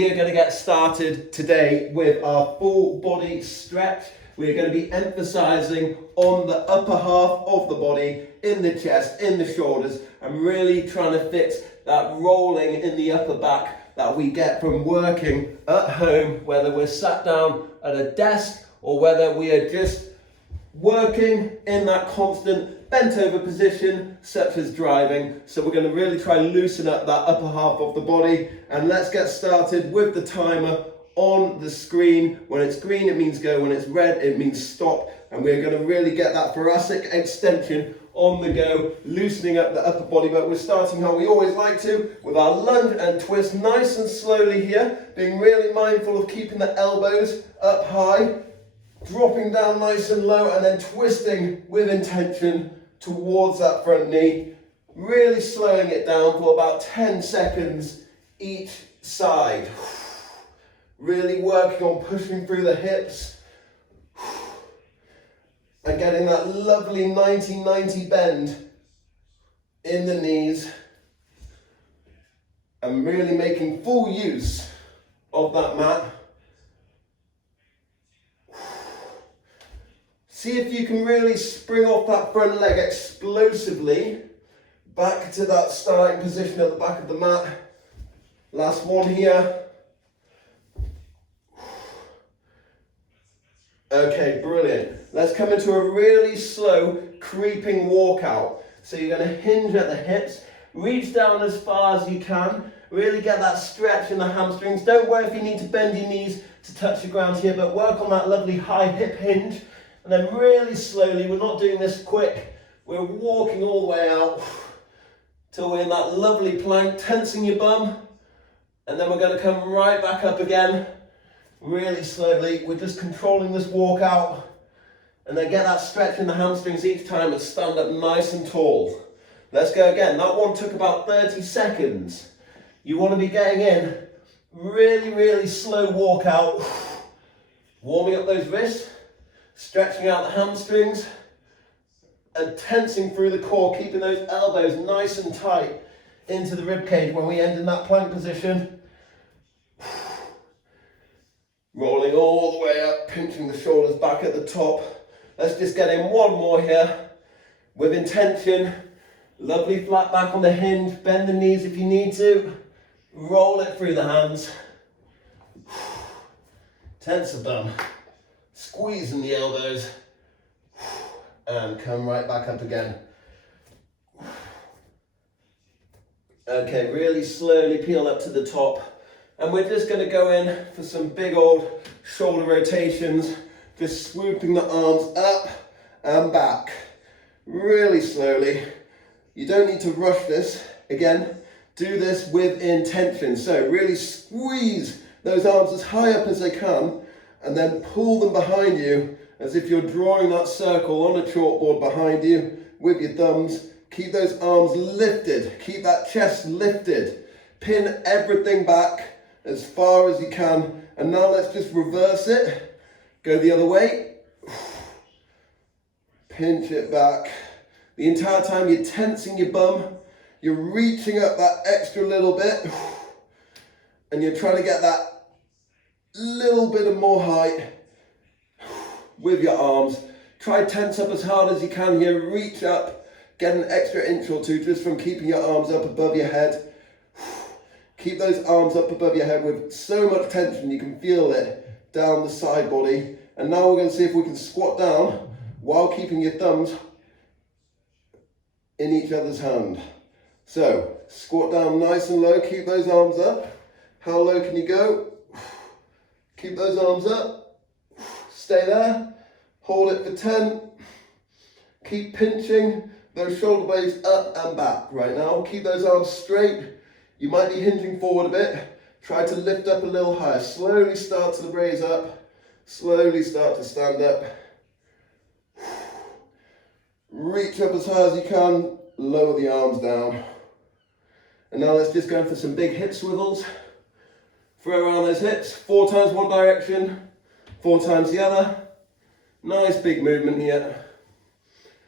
We are going to get started today with our full body stretch. We're going to be emphasizing on the upper half of the body, in the chest, in the shoulders, and really trying to fix that rolling in the upper back that we get from working at home, whether we're sat down at a desk or whether we are just working in that constant bent over position, such as driving. So we're going to really try and loosen up that upper half of the body, and let's get started with the timer on the screen. When it's green, it means go. When it's red, it means stop. And we're going to really get that thoracic extension on the go, loosening up the upper body. But we're starting how we always like to, with our lunge and twist, nice and slowly here, being really mindful of keeping the elbows up high, dropping down nice and low, and then twisting with intention towards that front knee, really slowing it down for about 10 seconds each side. Really working on pushing through the hips and getting that lovely 90-90 bend in the knees, and really making full use of that mat. See if you can really spring off that front leg explosively back to that starting position at the back of the mat. Last one here. Okay, brilliant. Let's come into a really slow creeping walkout. So you're going to hinge at the hips, reach down as far as you can, really get that stretch in the hamstrings. Don't worry if you need to bend your knees to touch the ground here, but work on that lovely high hip hinge. And then really slowly, we're not doing this quick, we're walking all the way out till we're in that lovely plank, tensing your bum. And then we're going to come right back up again, really slowly. We're just controlling this walk out. And then get that stretch in the hamstrings each time and stand up nice and tall. Let's go again. That one took about 30 seconds. You want to be getting in really, really slow walk out, warming up those wrists, stretching out the hamstrings and tensing through the core, keeping those elbows nice and tight into the rib cage when we end in that plank position. Rolling all the way up, pinching the shoulders back at the top. Let's just get in one more here with intention. Lovely flat back on the hinge, bend the knees if you need to. Roll it through the hands. Tense the bum. Squeezing the elbows and come right back up again. Okay, really slowly peel up to the top, and we're just going to go in for some big old shoulder rotations, just swooping the arms up and back really slowly. You don't need to rush this. Again, do this with intention. So really squeeze those arms as high up as they can, and then pull them behind you as if you're drawing that circle on a chalkboard behind you with your thumbs. Keep those arms lifted, keep that chest lifted. Pin everything back as far as you can. And now let's just reverse it. Go the other way. Pinch it back. The entire time you're tensing your bum, you're reaching up that extra little bit, and you're trying to get that little bit of more height with your arms. Try tense up as hard as you can here. Reach up, get an extra inch or two just from keeping your arms up above your head. Keep those arms up above your head with so much tension you can feel it down the side body. And now we're going to see if we can squat down while keeping your thumbs in each other's hand. So squat down nice and low, keep those arms up. How low can you go? Keep those arms up, stay there, hold it for 10. Keep pinching those shoulder blades up and back right now. Keep those arms straight. You might be hinging forward a bit. Try to lift up a little higher. Slowly start to raise up, slowly start to stand up. Reach up as high as you can, lower the arms down. And now let's just go for some big hip swivels. Throw around those hips, 4 times one direction, 4 times the other. Nice big movement here.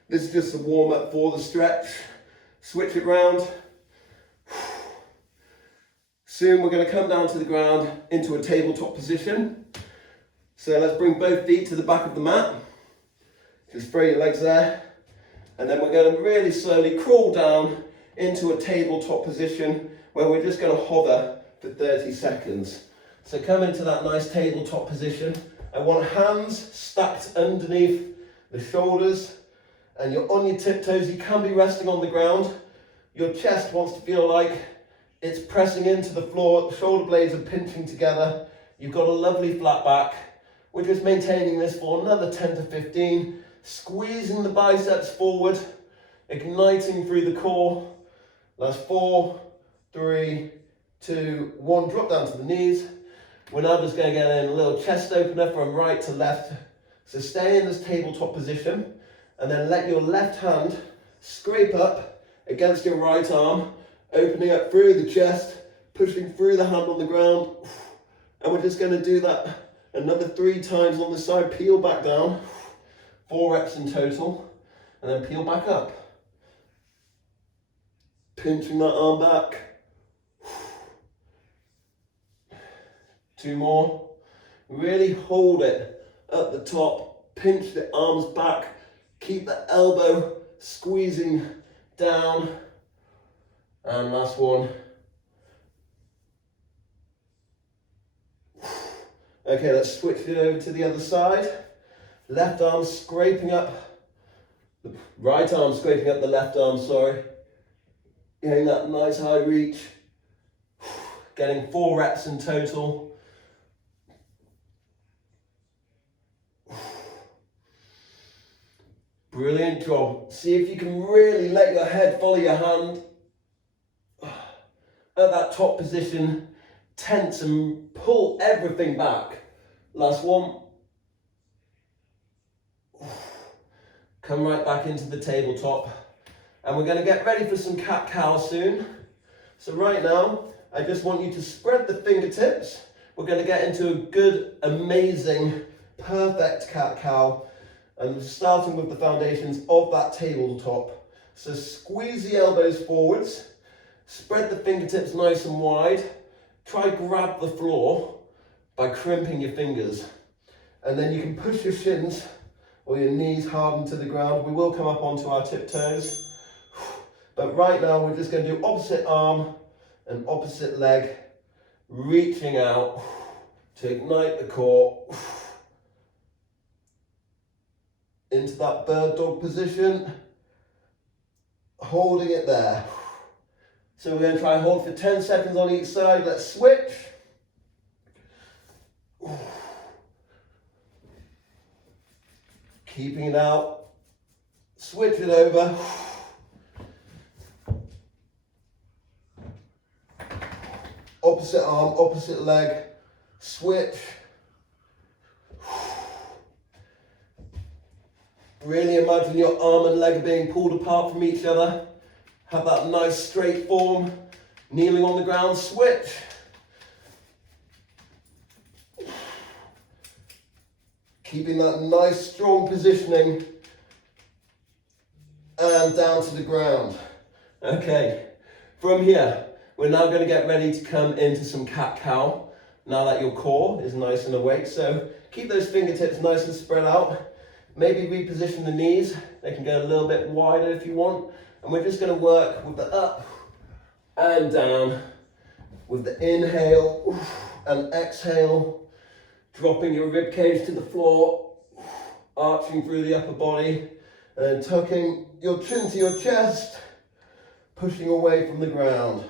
This is just a warm up for the stretch. Switch it round. Soon we're going to come down to the ground into a tabletop position. So let's bring both feet to the back of the mat. Just throw your legs there. And then we're going to really slowly crawl down into a tabletop position where we're just going to hover for 30 seconds. So come into that nice tabletop position. I want hands stacked underneath the shoulders, and you're on your tiptoes. You can be resting on the ground. Your chest wants to feel like it's pressing into the floor. The shoulder blades are pinching together. You've got a lovely flat back. We're just maintaining this for another 10 to 15. Squeezing the biceps forward, igniting through the core. That's 4, 3, 2, 1. Drop down to the knees. We're now just going to get in a little chest opener from right to left. So stay in this tabletop position and then let your left hand scrape up against your right arm, opening up through the chest, pushing through the hand on the ground. And we're just going to do that another 3 times on the side. Peel back down. 4 reps in total, and then peel back up. Pinching that arm back. 2 more. Really hold it at the top. Pinch the arms back. Keep the elbow squeezing down. And last one. Okay, let's switch it over to the other side. Left arm scraping up, the right arm scraping up the left arm, sorry. Getting that nice high reach. Getting 4 reps in total. Brilliant job. See if you can really let your head follow your hand. At that top position, tense and pull everything back. Last one. Come right back into the tabletop, and we're going to get ready for some cat-cow soon. So right now, I just want you to spread the fingertips. We're going to get into a good, amazing, perfect cat-cow, and starting with the foundations of that tabletop. So squeeze the elbows forwards, spread the fingertips nice and wide. Try grab the floor by crimping your fingers, and then you can push your shins or your knees harden to the ground. We will come up onto our tiptoes. But right now we're just going to do opposite arm and opposite leg, reaching out to ignite the core. Into that bird dog position, holding it there. So we're going to try and hold for 10 seconds on each side. Let's switch. Keeping it out, switch it over. Opposite arm, opposite leg, switch. Really imagine your arm and leg being pulled apart from each other. Have that nice straight form. Kneeling on the ground, switch. Keeping that nice strong positioning, and down to the ground. Okay, from here, we're now going to get ready to come into some cat-cow, now that your core is nice and awake. So keep those fingertips nice and spread out. Maybe reposition the knees. They can go a little bit wider if you want. And we're just going to work with the up and down, with the inhale and exhale. Dropping your rib cage to the floor, arching through the upper body, and then tucking your chin to your chest, pushing away from the ground.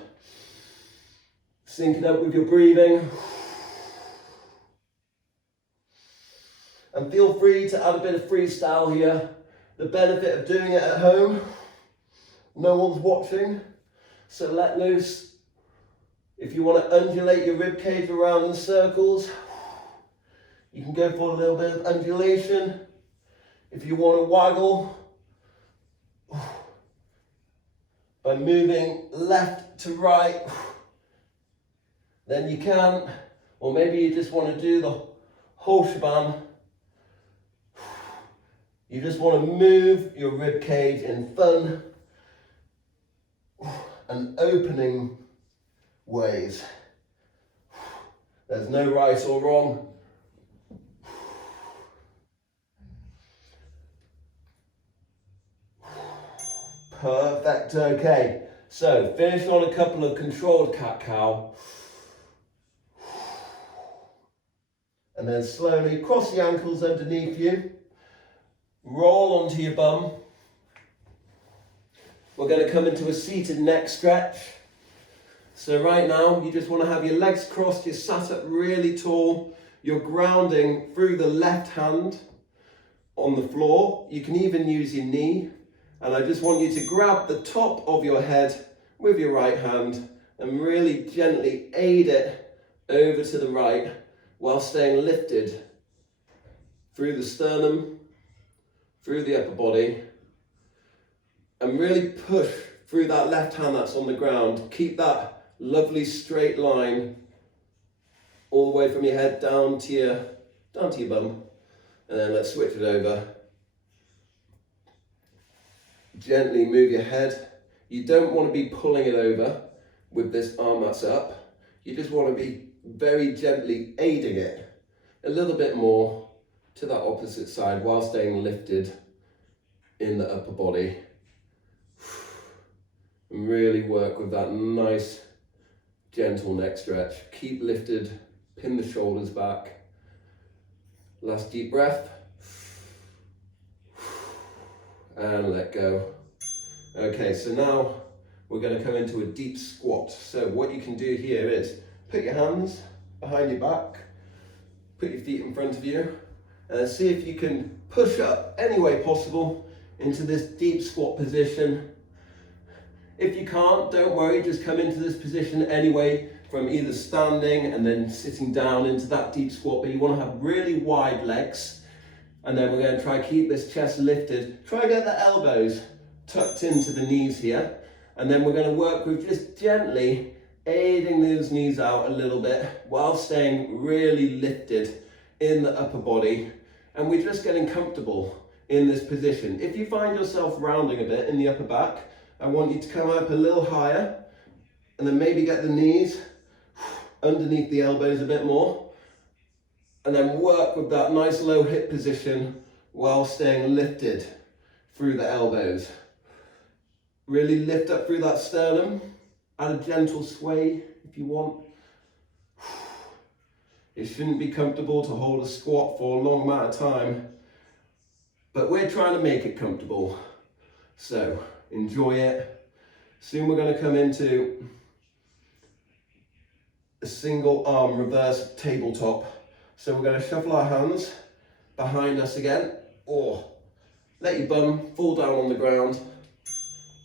Syncing up with your breathing. And feel free to add a bit of freestyle here. The benefit of doing it at home, no one's watching, so let loose. If you want to undulate your rib cage around in circles, you can go for a little bit of undulation. If you want to waggle by moving left to right, then you can. Or maybe you just want to do the whole shebang. You just want to move your rib cage in fun and opening ways. There's no right or wrong. Perfect, okay. So finish on a couple of controlled cat-cow. And then slowly cross the ankles underneath you. Roll onto your bum. We're going to come into a seated neck stretch. So right now, you just want to have your legs crossed, you're sat up really tall, you're grounding through the left hand on the floor. You can even use your knee. And I just want you to grab the top of your head with your right hand and really gently aid it over to the right while staying lifted through the sternum, through the upper body, and really push through that left hand that's on the ground. Keep that lovely straight line all the way from your head down to your bum. And then let's switch it over. Gently move your head. You don't want to be pulling it over with this arm that's up. You just want to be very gently aiding it a little bit more to that opposite side while staying lifted in the upper body. And really work with that nice gentle neck stretch. Keep lifted, pin the shoulders back. Last deep breath. And let go. Okay, so now we're going to come into a deep squat. So what you can do here is put your hands behind your back, put your feet in front of you, and see if you can push up any way possible into this deep squat position. If you can't, don't worry, just come into this position anyway, from either standing and then sitting down into that deep squat, but you want to have really wide legs. And then we're going to try to keep this chest lifted. Try and get the elbows tucked into the knees here. And then we're going to work with just gently aiding those knees out a little bit while staying really lifted in the upper body. And we're just getting comfortable in this position. If you find yourself rounding a bit in the upper back, I want you to come up a little higher and then maybe get the knees underneath the elbows a bit more. And then work with that nice low hip position while staying lifted through the elbows. Really lift up through that sternum. Add a gentle sway if you want. It shouldn't be comfortable to hold a squat for a long amount of time, but we're trying to make it comfortable. So enjoy it. Soon we're going to come into a single arm reverse tabletop. So we're going to shuffle our hands behind us again, or let your bum fall down on the ground.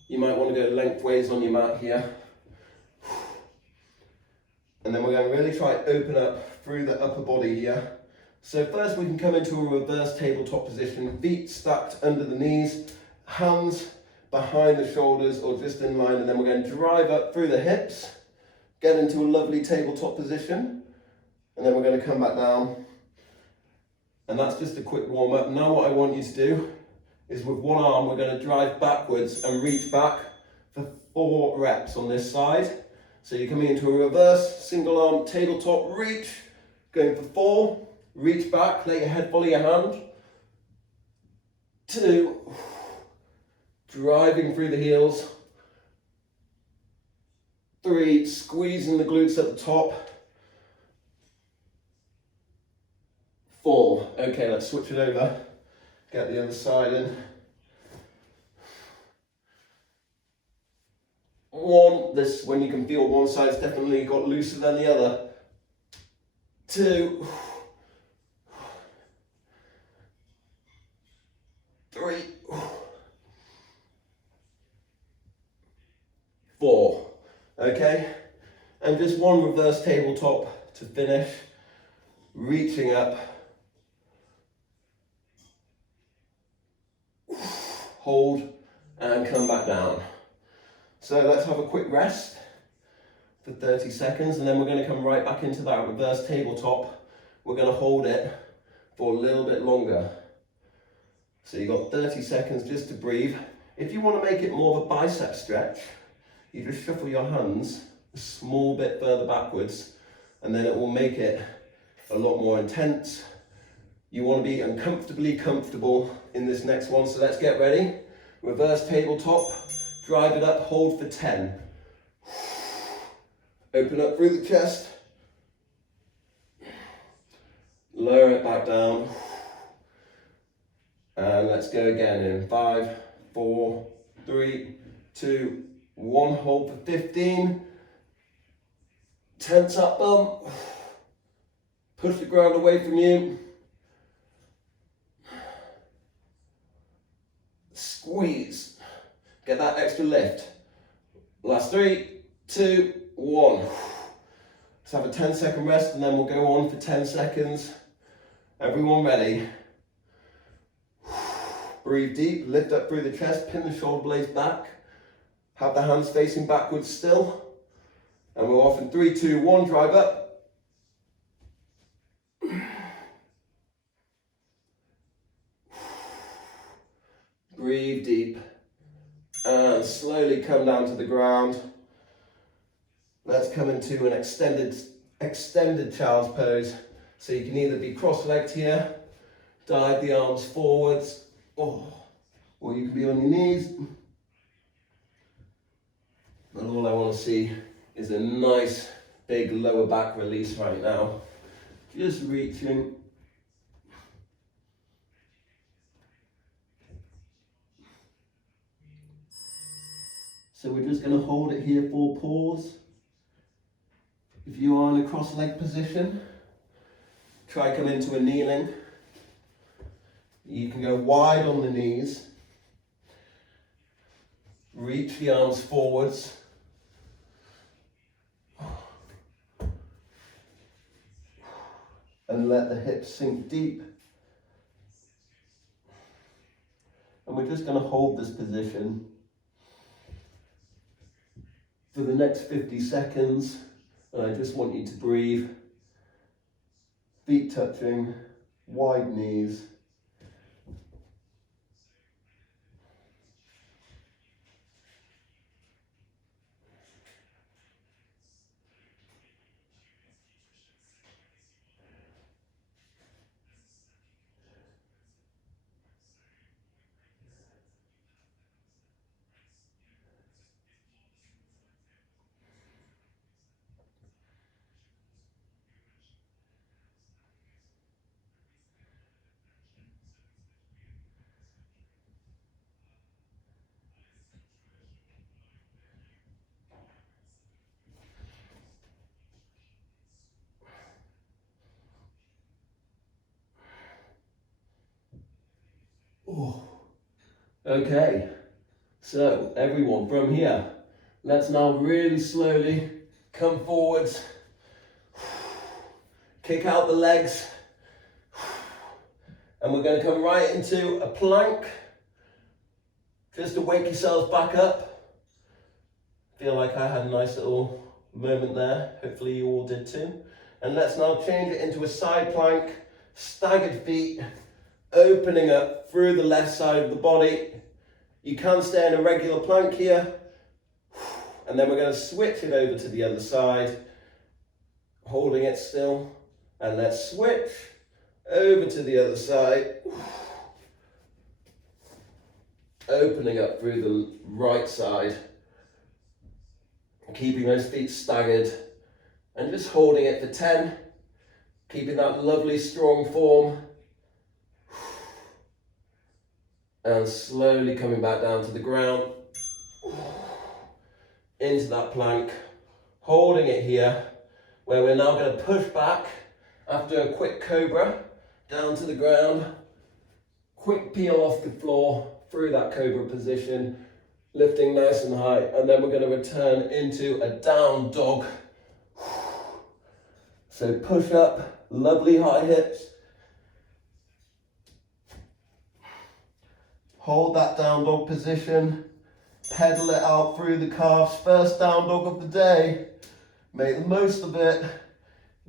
You might want to go lengthways on your mat here. And then we're going to really try to open up through the upper body here. So first we can come into a reverse tabletop position, feet stacked under the knees, hands behind the shoulders or just in line, and then we're going to drive up through the hips, get into a lovely tabletop position. And then we're going to come back down. And that's just a quick warm up. Now what I want you to do is with one arm, we're going to drive backwards and reach back for 4 reps on this side. So you're coming into a reverse single arm tabletop reach, going for 4, reach back, let your head follow your hand. 2, driving through the heels. 3, squeezing the glutes at the top. 4. Okay, let's switch it over. Get the other side in. 1, this when you can feel one side's definitely got looser than the other. 2. 3. 4. Okay, and just 1 reverse tabletop to finish. Reaching up. Hold and come back down. So let's have a quick rest for 30 seconds and then we're going to come right back into that reverse tabletop. We're going to hold it for a little bit longer. So you've got 30 seconds just to breathe. If you want to make it more of a bicep stretch, you just shuffle your hands a small bit further backwards and then it will make it a lot more intense. You want to be uncomfortably comfortable in this next one, so let's get ready. Reverse tabletop, drive it up, hold for 10. Open up through the chest, lower it back down, and let's go again in 5, 4, 3, 2, 1, hold for 15. Tense up bum, push the ground away from you. Squeeze, get that extra lift. Last 3, 2, 1. Let's have a 10-second rest and then we'll go on for 10 seconds. Everyone ready? Breathe deep, lift up through the chest, pin the shoulder blades back. Have the hands facing backwards still. And we're off in 3, 2, 1, drive up. Breathe deep and slowly come down to the ground. Let's come into an extended child's pose. So you can either be cross-legged here, dive the arms forwards, or you can be on your knees. But all I want to see is a nice big lower back release right now. Just reaching. So we're just going to hold it here for pause. If you are in a cross-leg position, try come into a kneeling. You can go wide on the knees. Reach the arms forwards. And let the hips sink deep. And we're just going to hold this position for the next 50 seconds. And I just want you to breathe. Feet touching, wide knees. Oh. Okay, so everyone from here, let's now really slowly come forwards, kick out the legs, and we're going to come right into a plank, just to wake yourselves back up. Feel like I had a nice little moment there, hopefully you all did too. And let's now change it into a side plank, staggered feet, opening up through the left side of the body. You can stay in a regular plank here, and then we're going to switch it over to the other side, holding it still, and let's switch over to the other side, opening up through the right side, keeping those feet staggered, and just holding it for 10, keeping that lovely strong form. And slowly coming back down to the ground, into that plank, holding it here, where we're now going to push back after a quick cobra, down to the ground, quick peel off the floor, through that cobra position, lifting nice and high, and then we're going to return into a down dog. So push up, lovely high hips. Hold that down dog position, pedal it out through the calves. First down dog of the day. Make the most of it.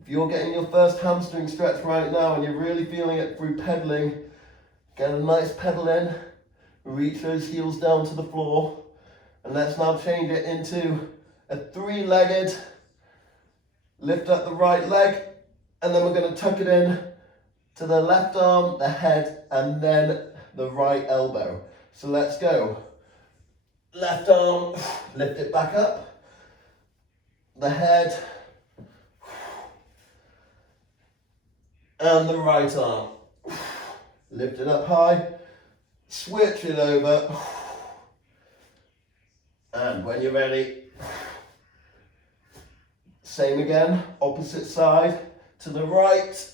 If you're getting your first hamstring stretch right now and you're really feeling it through pedaling, get a nice pedal in, reach those heels down to the floor, and let's now change it into a three-legged Lift up the right leg, and then we're going to tuck it in to the left arm, the head, and then the right elbow. So let's go. Left arm, lift it back up. The head, and the right arm. Lift it up high, switch it over, and when you're ready, same again, opposite side, to the right,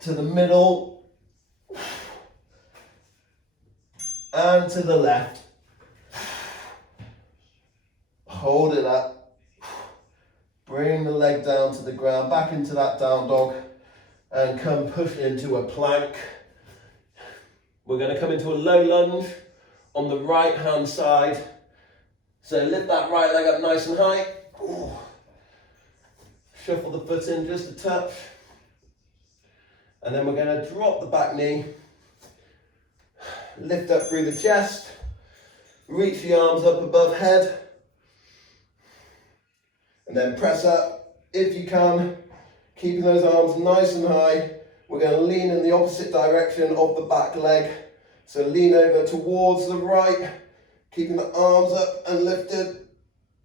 to the middle, and to the left. Hold it up, bring the leg down to the ground, back into that down dog, and come push into a plank. We're going to come into a low lunge on the right hand side. So lift that right leg up nice and high. Ooh. Shuffle the foot in just a touch. And then we're going to drop the back knee. Lift up through the chest. Reach the arms up above head. And then press up if you can. Keeping those arms nice and high. We're going to lean in the opposite direction of the back leg. So lean over towards the right. Keeping the arms up and lifted,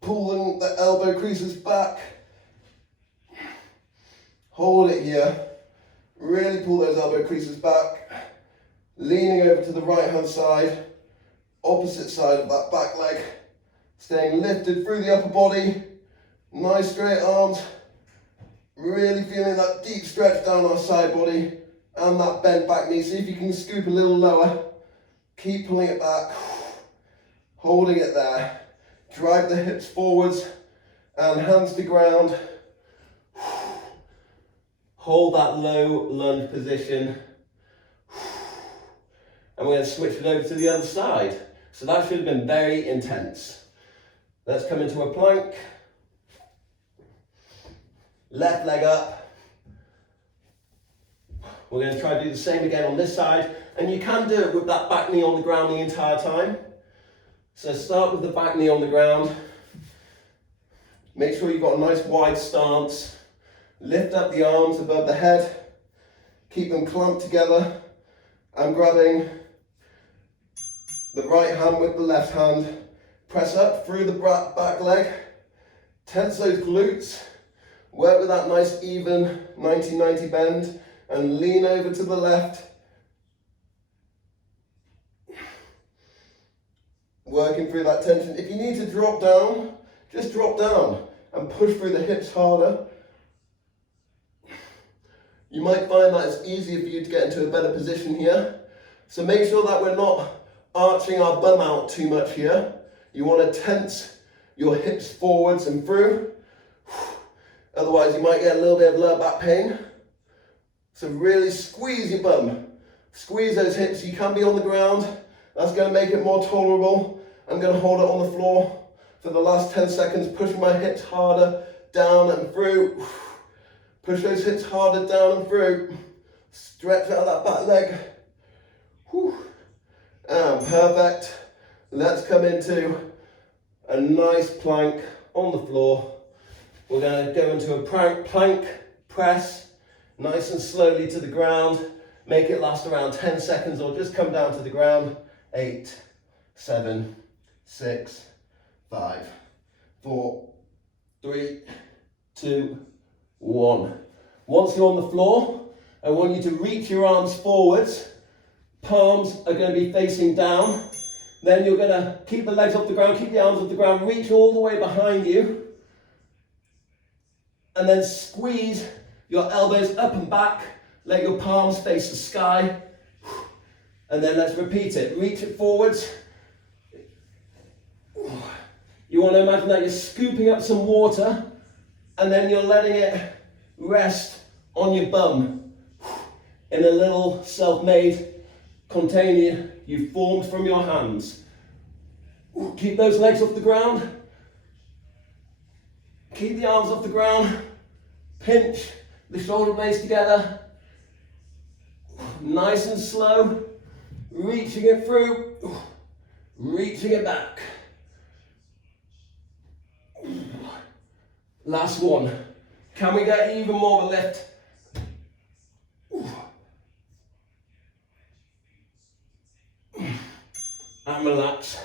pulling the elbow creases back. Hold it here. Really pull those elbow creases back. Leaning over to the right hand side, opposite side of that back leg. Staying lifted through the upper body. Nice straight arms. Really feeling that deep stretch down our side body and that bent back knee. See if you can scoop a little lower. Keep pulling it back. Holding it there. Drive the hips forwards and hands to ground. Hold that low lunge position. And we're going to switch it over to the other side. So that should have been very intense. Let's come into a plank. Left leg up. We're going to try to do the same again on this side. And you can do it with that back knee on the ground the entire time. So start with the back knee on the ground. Make sure you've got a nice wide stance. Lift up the arms above the head. Keep them clamped together. I'm grabbing the right hand with the left hand. Press up through the back leg. Tense those glutes. Work with that nice even 90-90 bend. And lean over to the left. Working through that tension. If you need to drop down, just drop down and push through the hips harder. You might find that it's easier for you to get into a better position here. So make sure that we're not arching our bum out too much here. You want to tense your hips forwards and through. Otherwise you might get a little bit of lower back pain. So really squeeze your bum. Squeeze those hips. You can be on the ground. That's going to make it more tolerable. I'm going to hold it on the floor for the last 10 seconds, pushing my hips harder, down and through. Push those hips harder, down and through. Stretch out that back leg. And perfect. Let's come into a nice plank on the floor. We're going to go into a plank press, nice and slowly to the ground. Make it last around 10 seconds or just come down to the ground. 8, 7, 6, 5, 4, 3, 2, 1. Once you're on the floor, I want you to reach your arms forwards. Palms are going to be facing down. Then you're going to keep the legs off the ground, keep the arms off the ground, reach all the way behind you. And then squeeze your elbows up and back. Let your palms face the sky. And then let's repeat it. Reach it forwards. You want to imagine that you're scooping up some water and then you're letting it rest on your bum in a little self-made container you've formed from your hands. Keep those legs off the ground. Keep the arms off the ground. Pinch the shoulder blades together. Nice and slow. Reaching it through. Reaching it back. Last one. Can we get even more of a lift? And relax.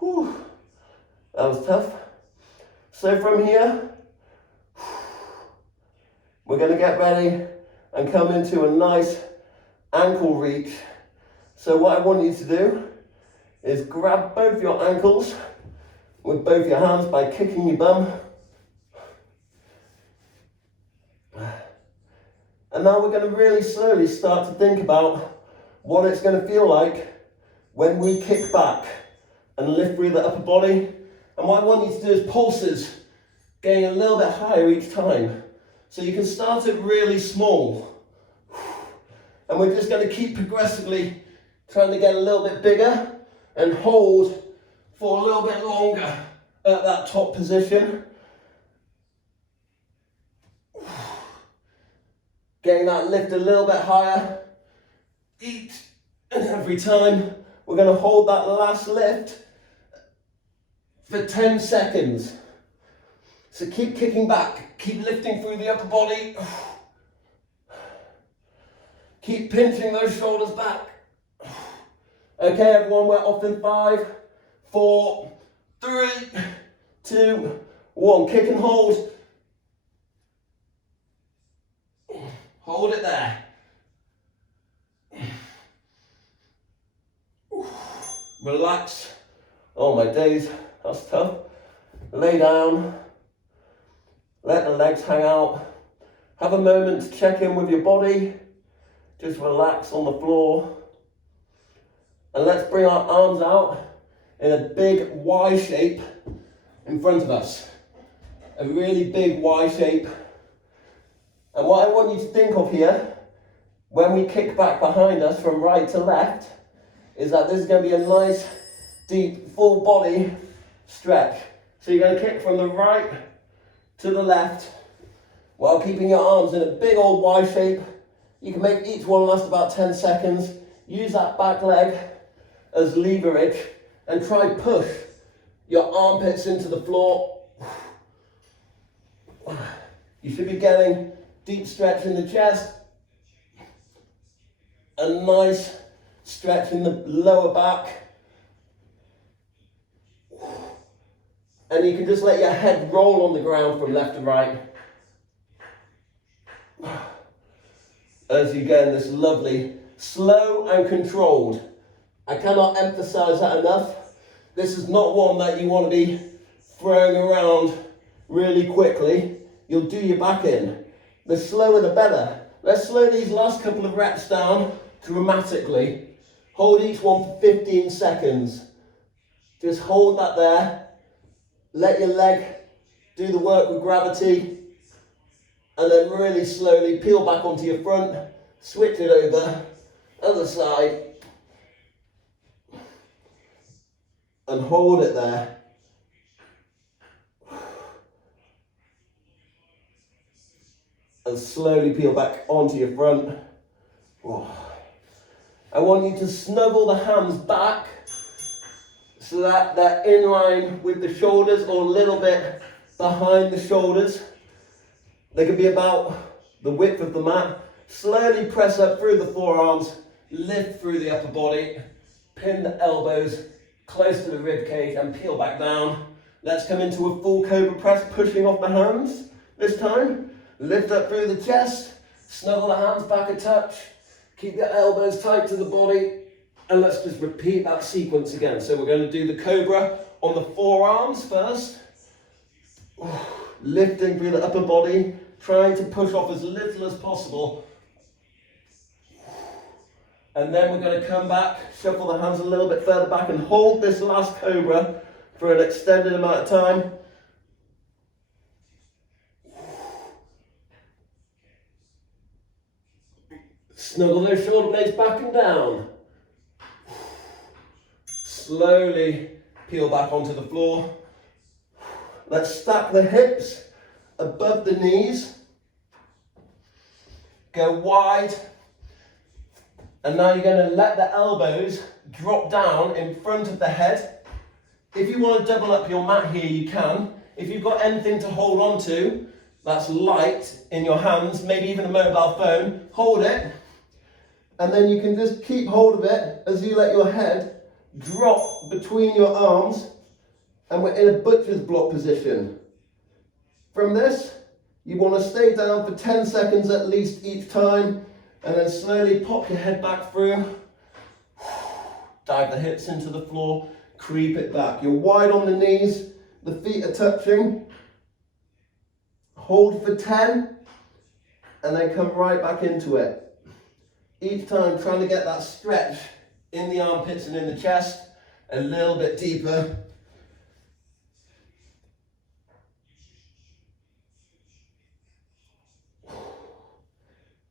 Whew. That was tough. So from here, we're going to get ready and come into a nice ankle reach. So what I want you to do is grab both your ankles with both your hands by kicking your bum. And now we're going to really slowly start to think about what it's going to feel like when we kick back and lift through the upper body. And what I want you to do is pulses, getting a little bit higher each time. So you can start it really small. And we're just going to keep progressively trying to get a little bit bigger and hold for a little bit longer at that top position. Getting that lift a little bit higher each and every time. We're going to hold that last lift for 10 seconds. So keep kicking back, keep lifting through the upper body. Keep pinching those shoulders back. Okay, everyone, we're off in 5, 4, 3, 2, 1. Kick and hold. Hold it there. Relax. Oh my days, that's tough. Lay down. Let the legs hang out. Have a moment to check in with your body. Just relax on the floor. And let's bring our arms out in a big Y shape in front of us. A really big Y shape. And what I want you to think of here, when we kick back behind us from right to left, is that this is going to be a nice, deep, full body stretch. So you're going to kick from the right to the left while keeping your arms in a big old Y shape. You can make each one last about 10 seconds. Use that back leg as leverage and try push your armpits into the floor. You should be getting deep stretch in the chest, a nice stretch in the lower back, and you can just let your head roll on the ground from left to right as you get in this lovely, slow and controlled. I cannot emphasize that enough. This is not one that you want to be throwing around really quickly. You'll do your back in. The slower the better. Let's slow these last couple of reps down dramatically. Hold each one for 15 seconds. Just hold that there. Let your leg do the work with gravity. And then really slowly peel back onto your front. Switch it over. Other side. And hold it there. And slowly peel back onto your front. I want you to snuggle the hands back so that they're in line with the shoulders or a little bit behind the shoulders. They can be about the width of the mat. Slowly press up through the forearms, lift through the upper body, pin the elbows close to the rib cage and peel back down. Let's come into a full cobra press, pushing off the hands this time. Lift up through the chest, snuggle the hands back a touch, keep your elbows tight to the body, and let's just repeat that sequence again. So we're going to do the cobra on the forearms first, lifting through the upper body, trying to push off as little as possible. And then we're going to come back, shuffle the hands a little bit further back and hold this last cobra for an extended amount of time. Snuggle those shoulder blades back and down. Slowly peel back onto the floor. Let's stack the hips above the knees. Go wide. And now you're going to let the elbows drop down in front of the head. If you want to double up your mat here, you can. if you've got anything to hold on to that's light in your hands, maybe even a mobile phone, hold it, and then you can just keep hold of it as you let your head drop between your arms, and we're in a butcher's block position. From this, you want to stay down for 10 seconds at least each time, and then slowly pop your head back through, dive the hips into the floor, creep it back. You're wide on the knees, the feet are touching. Hold for 10, and then come right back into it. Each time trying to get that stretch in the armpits and in the chest, a little bit deeper.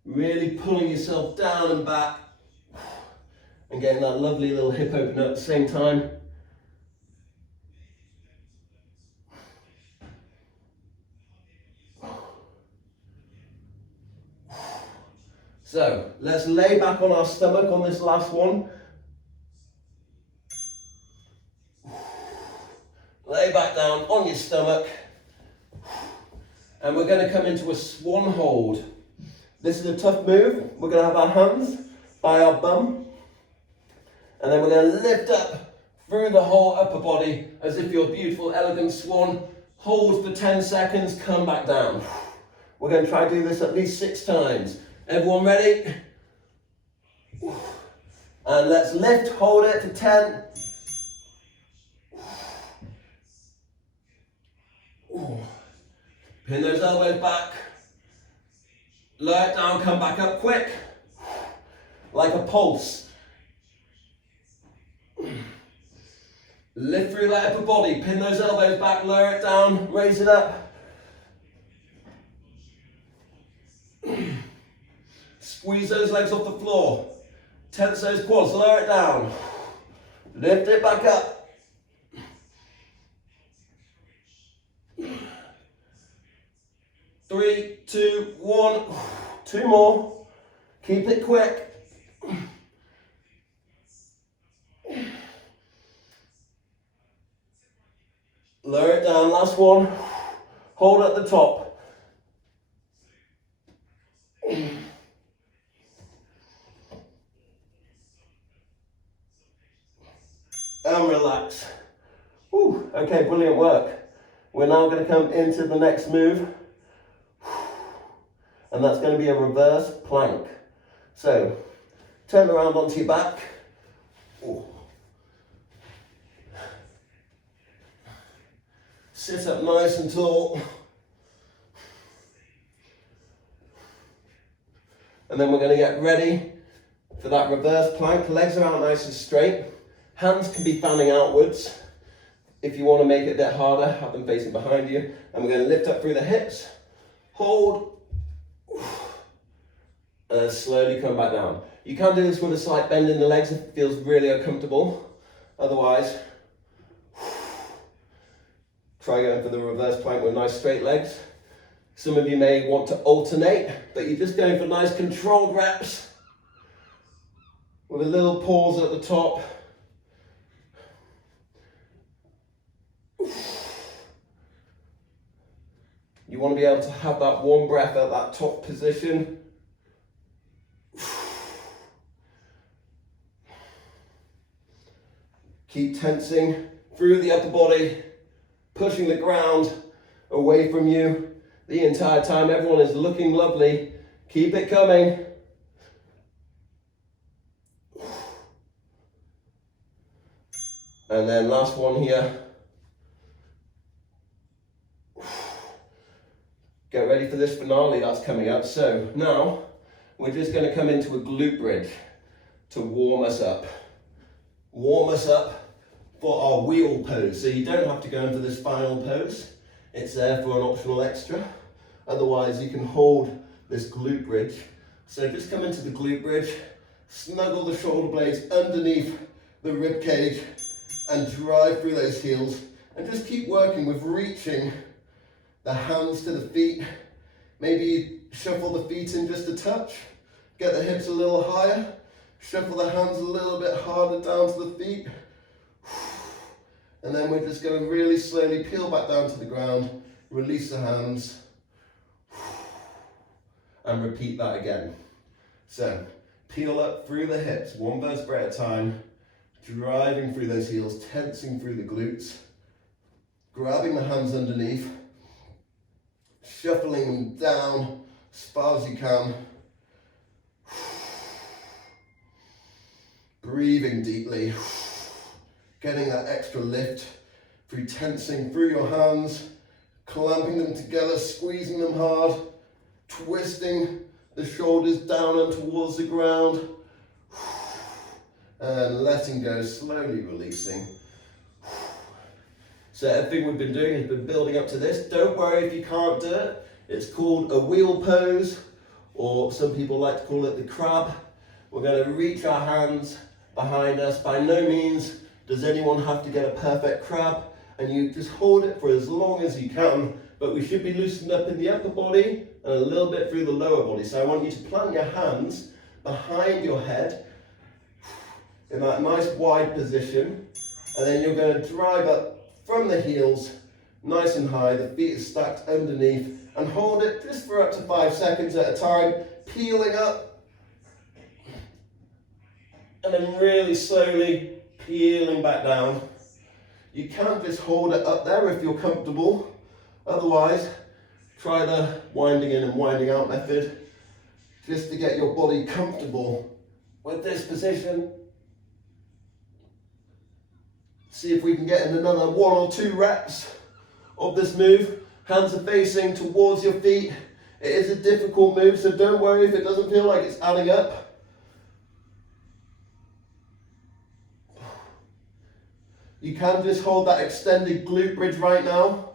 Really pulling yourself down and back, and getting that lovely little hip opener at the same time. So let's lay back on our stomach on this last one. Lay back down on your stomach, and we're going to come into a swan hold. This is a tough move. We're going to have our hands by our bum, and then we're going to lift up through the whole upper body as if you're a beautiful, elegant swan. Hold for 10 seconds, come back down. We're going to try to do this at least 6 times. Everyone ready? And let's lift, hold it for 10. Pin those elbows back. Lower it down, come back up quick. Like a pulse. Lift through that upper body, pin those elbows back, lower it down, raise it up. Squeeze those legs off the floor. Tense those quads, lower it down. Lift it back up. 3, 2, 1. 2 more. Keep it quick. Lower it down, last one. Hold at the top. And relax. Whew. Okay, brilliant work. We're now going to come into the next move, and that's going to be a reverse plank. So, turn around onto your back. Ooh. Sit up nice and tall. And then we're going to get ready for that reverse plank. Legs are out nice and straight. Hands can be fanning outwards. If you want to make it a bit harder, have them facing behind you. And we're going to lift up through the hips, hold, and then slowly come back down. You can do this with a slight bend in the legs if it feels really uncomfortable. Otherwise, try going for the reverse plank with nice straight legs. Some of you may want to alternate, but you're just going for nice controlled reps with a little pause at the top. You want to be able to have that one breath at that top position. Keep tensing through the upper body, pushing the ground away from you the entire time. Everyone is looking lovely. Keep it coming. And then last one here. Get ready for this finale that's coming up. So now we're just going to come into a glute bridge to warm us up. Warm us up for our wheel pose. So you don't have to go into this final pose. It's there for an optional extra. Otherwise you can hold this glute bridge. So just come into the glute bridge, snuggle the shoulder blades underneath the rib cage and drive through those heels, and just keep working with reaching the hands to the feet. Maybe shuffle the feet in just a touch. Get the hips a little higher. Shuffle the hands a little bit harder down to the feet. And then we're just going to really slowly peel back down to the ground, release the hands, and repeat that again. So, peel up through the hips, one vertebrae at a time, driving through those heels, tensing through the glutes, grabbing the hands underneath, shuffling them down as far as you can, breathing deeply, getting that extra lift through tensing through your hands, clamping them together, squeezing them hard, twisting the shoulders down and towards the ground, and letting go, slowly releasing. So everything we've been doing has been building up to this. Don't worry if you can't do it. It's called a wheel pose, or some people like to call it the crab. We're going to reach our hands behind us. By no means does anyone have to get a perfect crab, and you just hold it for as long as you can, but we should be loosened up in the upper body and a little bit through the lower body. So I want you to plant your hands behind your head in that nice wide position, and then you're going to drive up from the heels, nice and high, the feet are stacked underneath, and hold it just for up to 5 seconds at a time, peeling up, and then really slowly peeling back down. You can just hold it up there if you're comfortable, otherwise try the winding in and winding out method, just to get your body comfortable with this position. See if we can get in another 1 or 2 reps of this move. Hands are facing towards your feet. It is a difficult move, so don't worry if it doesn't feel like it's adding up. You can just hold that extended glute bridge right now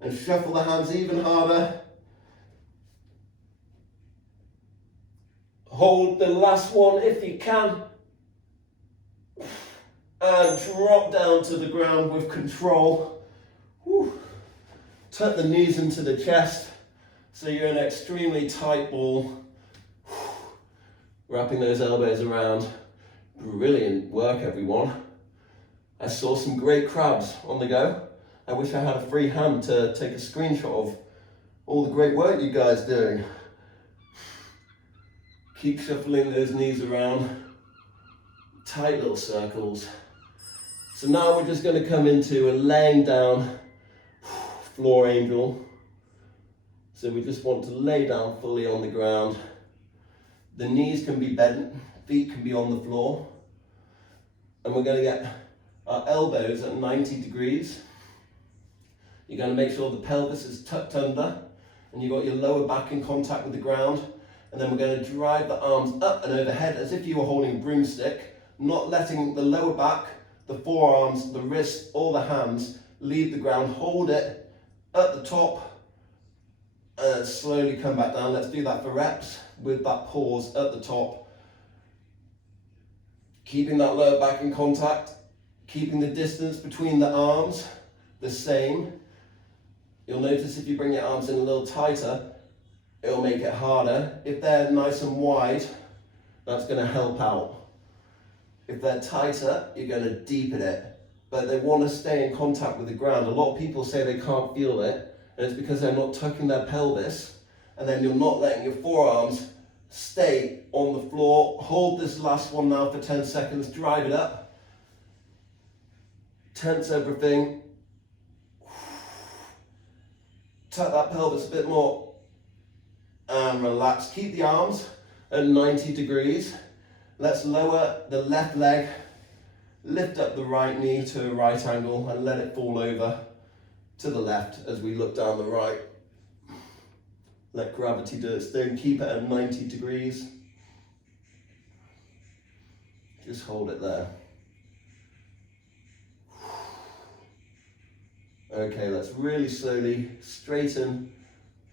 and shuffle the hands even harder. Hold the last one if you can. And drop down to the ground with control. Whew. Tuck the knees into the chest so you're in an extremely tight ball. Wrapping those elbows around. Brilliant work, everyone. I saw some great crabs on the go. I wish I had a free hand to take a screenshot of all the great work you guys are doing. Keep shuffling those knees around. Tight little circles. So now we're just going to come into a laying down floor angel. So we just want to lay down fully on the ground. The knees can be bent, feet can be on the floor. And we're going to get our elbows at 90 degrees. You're going to make sure the pelvis is tucked under and you've got your lower back in contact with the ground. And then we're going to drive the arms up and overhead as if you were holding a broomstick, not letting the lower back, the forearms, the wrists, or the hands leave the ground. Hold it at the top and slowly come back down. Let's do that for reps with that pause at the top. Keeping that lower back in contact, keeping the distance between the arms the same. You'll notice if you bring your arms in a little tighter, it'll make it harder. If they're nice and wide, that's going to help out. If they're tighter, you're going to deepen it. But they want to stay in contact with the ground. A lot of people say they can't feel it, and it's because they're not tucking their pelvis, and then you're not letting your forearms stay on the floor. Hold this last one now for 10 seconds, drive it up. Tense everything. Tuck that pelvis a bit more and relax. Keep the arms at 90 degrees. Let's lower the left leg, lift up the right knee to a right angle and let it fall over to the left as we look down the right. Let gravity do its thing. Keep it at 90 degrees. Just hold it there. Okay, let's really slowly straighten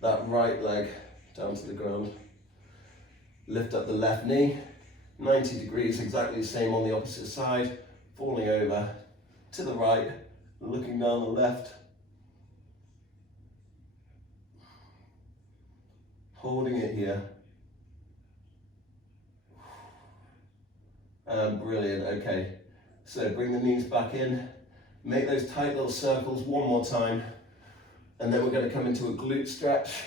that right leg down to the ground. Lift up the left knee, 90 degrees, exactly the same on the opposite side, falling over to the right, looking down the left. Holding it here. And brilliant, okay. So bring the knees back in, Make those tight little circles one more time. And then we're going to come into a glute stretch.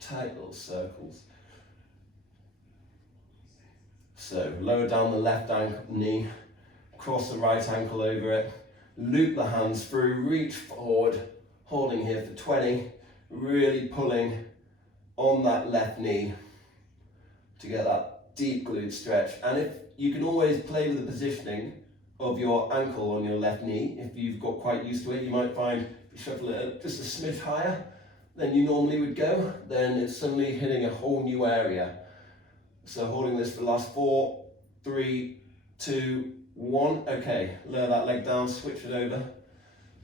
Tight little circles. So lower down the left knee, cross the right ankle over it, loop the hands through, reach forward, holding here for 20, really pulling on that left knee to get that deep glute stretch. And if you can always play with the positioning of your ankle on your left knee, if you've got quite used to it, you might find if you shuffle it just a smidge higher than you normally would go, then it's suddenly hitting a whole new area. So holding this for the last 4, 3, 2, 1. Okay, lower that leg down, switch it over,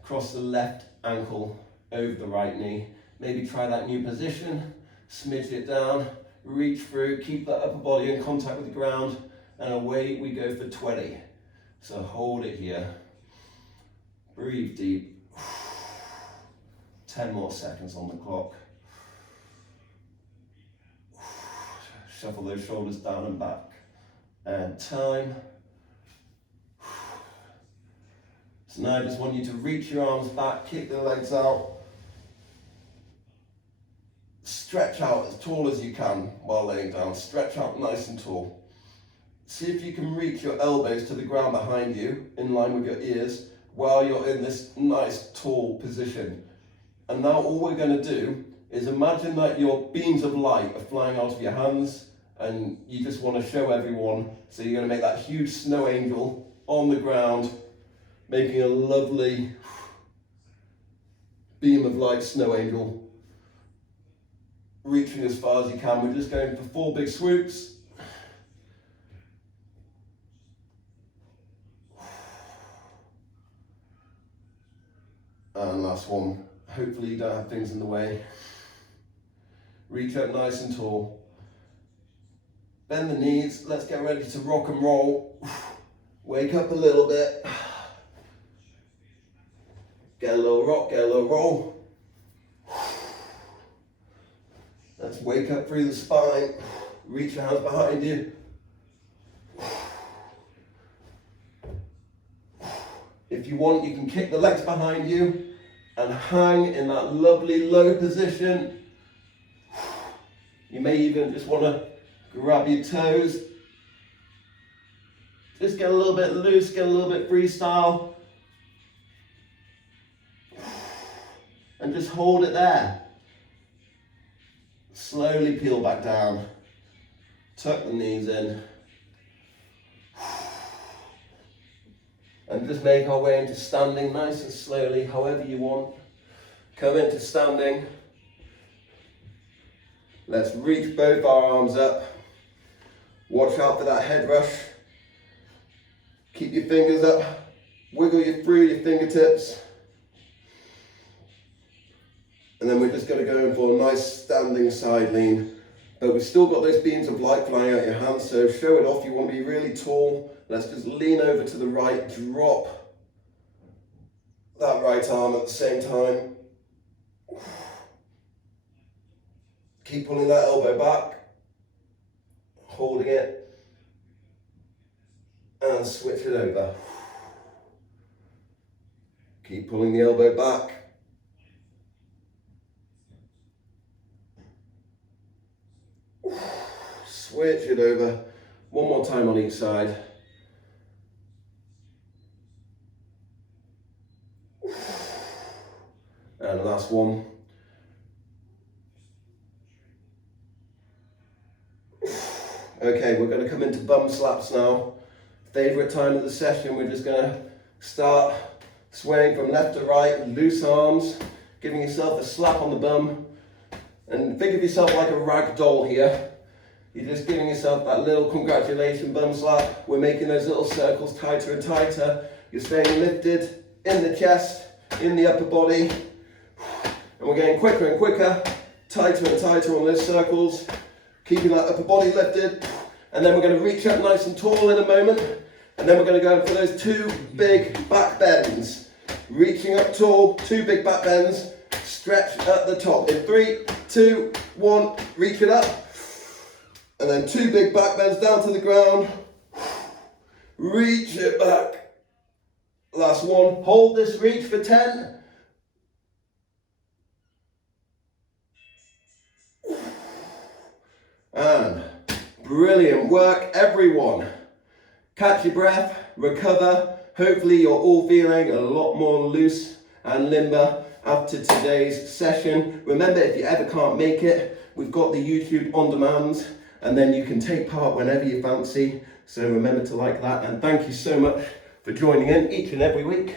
cross the left ankle over the right knee. Maybe try that new position, smidge it down, reach through, keep that upper body in contact with the ground, and away we go for 20. So hold it here, breathe deep, 10 more seconds on the clock. Shuffle those shoulders down and back. And time. So now I just want you to reach your arms back, kick the legs out. Stretch out as tall as you can while laying down. Stretch out nice and tall. See if you can reach your elbows to the ground behind you, in line with your ears, while you're in this nice tall position. And now all we're going to do is imagine that your beams of light are flying out of your hands, and you just want to show everyone. So you're going to make that huge snow angel on the ground, making a lovely beam of light snow angel, reaching as far as you can. We're just going for 4 big swoops. And last one. Hopefully you don't have things in the way. Reach up nice and tall. Bend the knees, let's get ready to rock and roll. Wake up a little bit. Get a little rock, get a little roll. Let's wake up through the spine. Reach your hands behind you. If you want, you can kick the legs behind you and hang in that lovely low position. You may even just want to grab your toes. Just get a little bit loose, get a little bit freestyle. And just hold it there. Slowly peel back down. Tuck the knees in. And just make our way into standing nice and slowly, however you want. Come into standing. Let's reach both our arms up. Watch out for that head rush. Keep your fingers up. Wiggle through your fingertips. And then we're just going to go in for a nice standing side lean. But we've still got those beams of light flying out your hands, so show it off. You want to be really tall. Let's just lean over to the right, drop that right arm at the same time. Keep pulling that elbow back, holding it, and switch it over. Keep pulling the elbow back. Switch it over. One more time on each side. And last one. Okay, we're going to come into bum slaps now. Favorite time of the session, we're just going to start swaying from left to right, loose arms, giving yourself a slap on the bum. And think of yourself like a rag doll here. You're just giving yourself that little congratulation bum slap. We're making those little circles tighter and tighter. You're staying lifted in the chest, in the upper body. And we're getting quicker and quicker, tighter and tighter on those circles. Keeping that upper body lifted. And then we're going to reach up nice and tall in a moment. And then we're going to go for those 2 big back bends. Reaching up tall, 2 big back bends. Stretch at the top. In 3, 2, 1, reach it up. And then 2 big back bends down to the ground. Reach it back. Last one. Hold this reach for 10. And brilliant work, everyone. Catch your breath, recover. Hopefully you're all feeling a lot more loose and limber after today's session. Remember, if you ever can't make it, we've got the YouTube on demand, and then you can take part whenever you fancy. So remember to like that, and thank you so much for joining in each and every week.